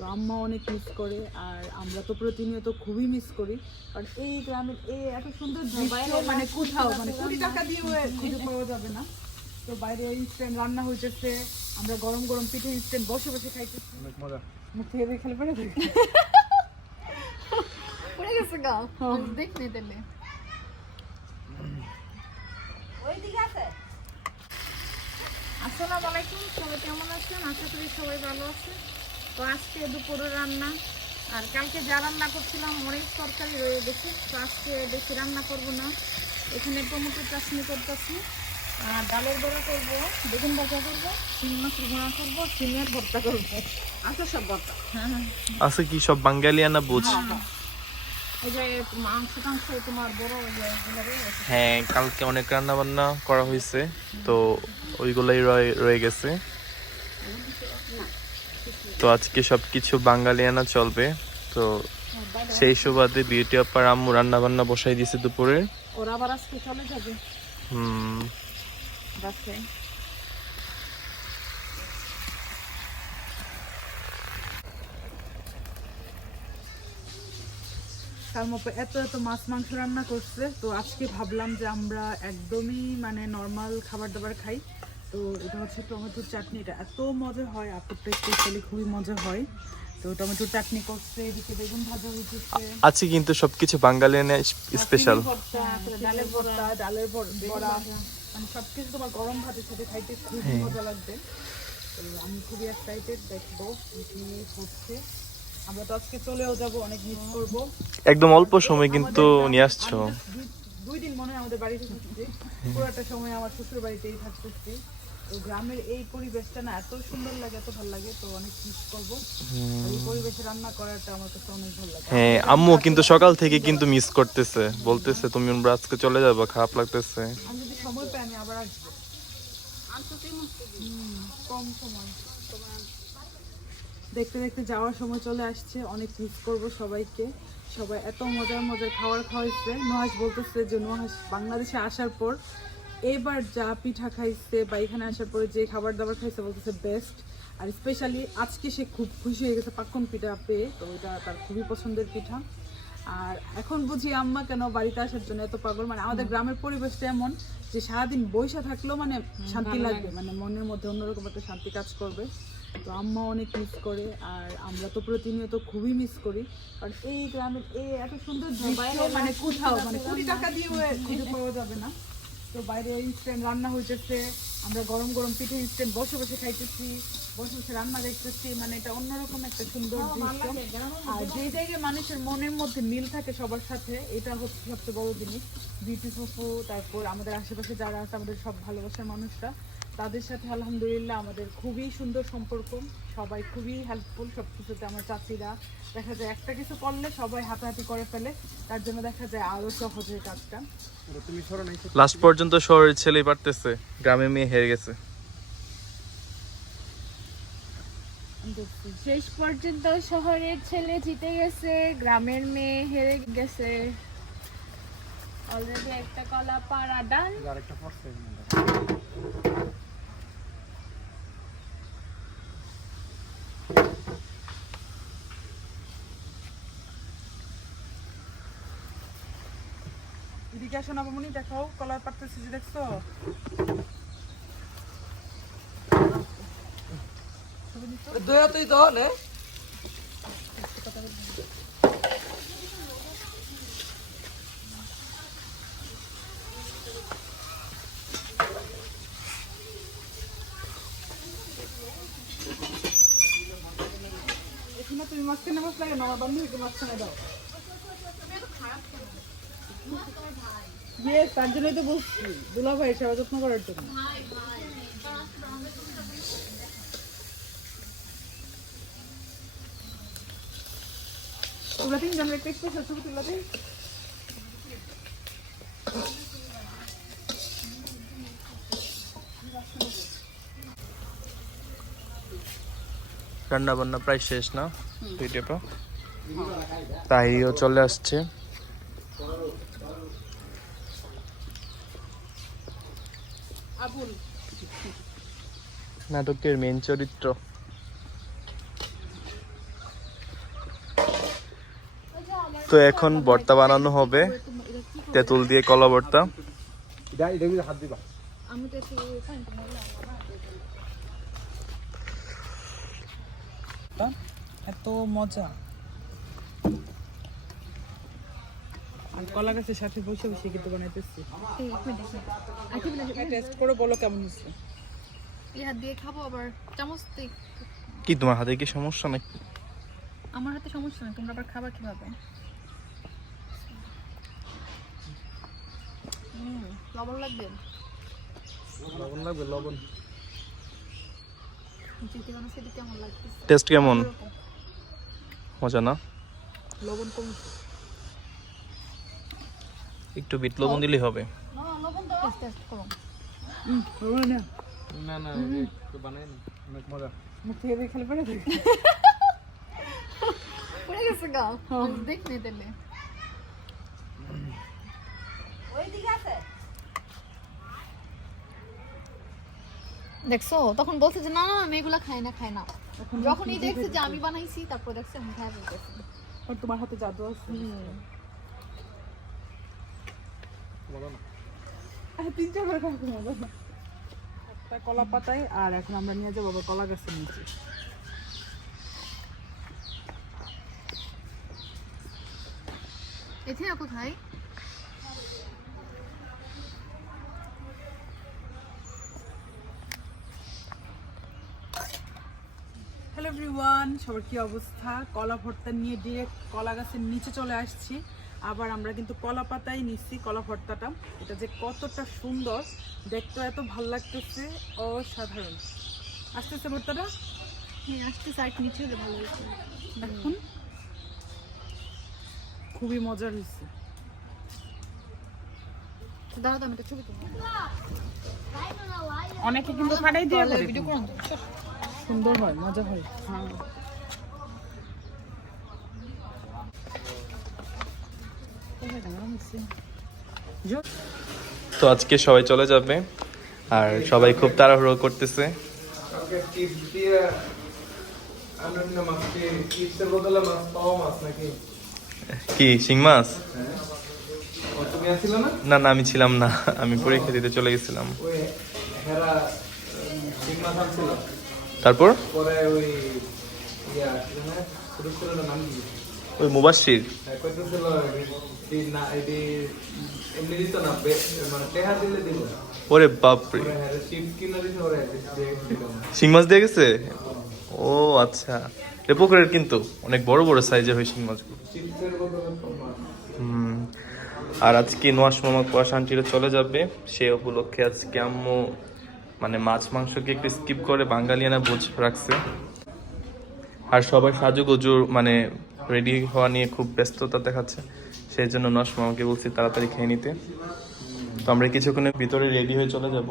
তো আম্মা অনেক মিস করে আর আমরা তো প্রতিনিয়ত খুবই মিস করি। কারণ এই গ্রামের এই এত সুন্দর দৃশ্য মানে কোথাও মানে কোটি টাকা দিয়ে খুঁজে পাওয়া যাবে না। তো বাইরে ইনস্ট্যান্ট রান্না হইতেছে আমরা গরম গরম পিঠে ইনস্ট্যান্ট বসে বসে খাইতেছি। অনেক মজা। মুখ থেকে খেলে পড়ে পড়ে গেছে গা? দেখ নে তেলে আসসালামু আলাইকুম সবাই কেমন আছেন? আশা করি সবাই ভালো আছে তো আজকে দুপুরে রান্না আর কালকে যা রান্না করছিলাম অনেক তরকারি রয়ে গেছে। তো আজকে বেশি রান্না করব না। এখানে টমেটো চাটনি করতেছি আর ডালের বড়া করব বেগুন ভাজা করব শিম মাছের ভোনা করব শিমের ভর্তা করব। আচ্ছা সব ভর্তা? হ্যাঁ হ্যাঁ আছে কি সব বাঙালিয়ানা বুঝ? এই যে মাংস টাংস তোমার বড় ওই যে এগুলো রয়ে গেছে। হ্যাঁ কালকে অনেক রান্না বান্না করা হয়েছে তো ওইগুলাই রয়ে গেছে। তো আজকে সব কিছু বাঙালিয়ানা চলবে। তো সেই সুবাদে বিউটি আপার আম্মু রান্না বান্না বসাই দিয়েছে দুপুরে। ওরা আবার আজকে চলে যাবে। হুম। তার মতো এত এত মাছ মাংস রান্না করছে তো আজকে ভাবলাম যে আমরা একদমই মানে নর্মাল খাবার দাবার খাই। তো এটা হচ্ছে টমেটোর চাটনি। এটা এত মজা হয় আপুরটা স্পেশালি খুবই মজা হয়। তো টমেটোর চাটনি করছে এদিকে বেগুন ভাজা হইতেছে আছে কিন্তু সবকিছু বাঙালিয়ানা স্পেশাল ডালের ভর্তা ডালের বড়া। মানে সবকিছু তোমার গরম ভাতের সাথে খাইতে খুবই হ্যাঁ। মজা লাগবে। তো আমি খুবই এক্সাইটেড দেখব কি হচ্ছে। আমরা তো আজকে চলেও যাব অনেক মিস করব। একদম অল্প সময় কিন্তু নিয়ে আসছো। দুই- দুই দিন মনে হয় আমাদের বাড়িতে থাকছি। পুরোটা সময় আমার শ্বশুর বাড়িতেই থাকতেছি। তো গ্রামের এই পরিবেশটা না এত সুন্দর লাগে এত ভালো লাগে তো অনেক মিস করব। এই পরিবেশে রান্না করাটা আমার কাছে অনেক ভালো লাগে। হ্যাঁ আম্মু কিন্তু সকাল থেকে কিন্তু মিস করতেছে। বলতেছে তুমি আমরা আজকে চলে যাব খারাপ লাগতেছে। আমি যদি সময় পাই আমি আবার আসব। কম সময়। দেখতে দেখতে যাওয়ার সময় চলে আসছে অনেক মিস করব সবাইকে। সবাই এত মজার মজার খাবার খাওয়াইছে। নুহাস বলতেছে যে নুহাস বাংলাদেশে আসার পর এবার যা পিঠা খাইছে বা এখানে আসার পরে যে খাবার দাবার খাইছে বলতেছে বেস্ট আর স্পেশালি আজকে সে খুব খুশি হয়ে গেছে পাক্কন পিঠা পেয়ে তো এটা তার খুবই পছন্দের পিঠা। আর এখন বুঝি আম্মা কেন বাড়িতে আসার জন্য এত পাগল? মানে আমাদের গ্রামের পরিবেশটা এমন যে সারাদিন বৈশা থাকলেও মানে শান্তি লাগবে মানে মনের মধ্যে অন্যরকম একটা শান্তি কাজ করবে। তো আম্মা অনেক মিস করে আর আমরা তো প্রতিনিয়ত খুবই মিস করি। কারণ এই গ্রামের এই এত সুন্দর মানে কোথাও মানে কোটি টাকা দিয়ে খুঁজে পাওয়া যাবে না। তো বাইরে ইনস্ট্যান্ট রান্না হইতেছে আমরা গরম গরম পিঠে ইনস্ট্যান্ট বসে বসে খাইতেছি বসে বসে রান্না দেখতেছি মানে এটা অন্যরকম একটা সুন্দর দৃশ্য। আর যে জায়গায় মানুষের মনের মধ্যে মিল থাকে সবার সাথে এটা হচ্ছে সবচেয়ে বড় জিনিস। বিউটি ফুফু তারপর আমাদের আশেপাশে যারা আছে আমাদের সব ভালোবাসার মানুষরা। তাদের সাথে আলহামদুলিল্লাহ আমাদের খুবই সুন্দর সম্পর্ক। সবাই খুবই হেল্পফুল সব কিছুতে আমার চাচিরা। দেখা যায় একটা কিছু করলে সবাই হাতাহাতি করে ফেলে তার জন্য দেখা যায় আরও সহজ হয় কাজটা। লাস্ট পর্যন্ত শহরের ছেলেই পারতেছে গ্রামে মেয়ে হেরে গেছে। শেষ পর্যন্ত শহরের ছেলে জিতে গেছে গ্রামের মেয়ে হেরে গেছে। অলরেডি একটা কলা পাড়া ডান এদিকে আসো না মামুনি দেখাও কলার পাড়তেছি যে দেখছ? দয়াতেই তাহলে এখানে তুমি মাঝখানে বসলে কেন? আমার বান্ধবীকে মাঝখানে দাও। তার জন্যই করার জন্য। রান্না বান্না প্রায় শেষ না ভিডিওটা তাইও চলে আসছে। আবুল নাটকের মেন চরিত্র। তো এখন বর্তা বানানো হবে। তেঁতুল দিয়ে কলা বর্তা এত মজা। কলা গাছের সাথে বসে বসে কিন্তু বানাইতেছি। মিনিট আচ্ছা টেস্ট করে বলো কেমন হচ্ছে এই হাত দিয়ে খাব আবার। চামচ দিয়ে কি তোমার হাতে কি সমস্যা নাকি? আমার হাতে সমস্যা নেই তোমরা আবার খাবার কীভাবে? হুম, লবণ লাগবে? লবণ লাগবে লবণ। টেস্ট কেমন মজা না? লবণ কমছে। একটু বিট লবণ দিলেই হবে। টেস্ট টেস্ট করো হুম লবণ না। না না বানাই অনেক মজা। মুখ থেকে দিয়ে পড়ে পড়ে গেছে গা। দেখ নে দেখছ? তখন বলছে যে না না আমি এগুলা খাই না খাই না। যখনই দেখছে যে আমি বানাইছি তারপর দেখছে আমি খাই বলতেছি তোমার হাতে জাদু আছে। মজা না। তিন চারবার খাব মজা না। একটা কলা পাতায় আর এখন আমরা নিয়ে যাব আবার কলা গাছের নিচে। এতে কোথায়? হ্যালো এভরিওয়ান সবার কি অবস্থা? কলা ভর্তা নিয়ে ডিরেক্ট কলা গাছের নিচে চলে আসছি। আবার আমরা কিন্তু কলা পাতাই নিচ্ছি কলা ভর্তাটা। এটা যে কতটা সুন্দর দেখতে এত ভালো লাগতেছে অসাধারণ। আসতেছে ভর্তাটা? হ্যাঁ নিচে ভালো হয়েছে দেখুন খুবই মজার হয়েছে। দাঁড়া আমি একটা ছবি অনেকে কিন্তু ফাটাই দিয়ে ভিডিও করুন সুন্দর হয় মজা হয়। হ্যাঁ। তো আজকে সবাই চলে যাবে আর সবাই খুব তাড়াহুড়ো করতেছে। কি চিপসের বদলে মাছ পাওয়া মাছ নাকি? কি শিং মাছ? ও তুমি আসছিল না? না না আমি ছিলাম না আমি পরীক্ষা দিতে চলে গেছিলাম। তারপর? পরে ওই ওই মুবাসির বে- মানে ওরে বাপরে। দিল না। শিং মাছ দিয়ে গেছে? ও আচ্ছা। পুকুরের কিন্তু অনেক বড় বড় সাইজের হয় শিং মাছগুলো। আর আজকে নোয়াশ মামা কুয়াশ আন্টিরা চলে যাবে। সে উপলক্ষে আজকে আম্মু মানে মাছ মাংসকে একটু স্কিপ করে বাঙালিয়ানা বোঝ রাখছে। আর সবাই সাজুগুজু মানে রেডি হওয়া নিয়ে খুব ব্যস্ততা দেখাচ্ছে। সেই জন্য নশ মামাকে বলছি তাড়াতাড়ি খেয়ে নিতে। তো আমরা কিছুক্ষণের ভিতরে রেডি হয়ে চলে যাব।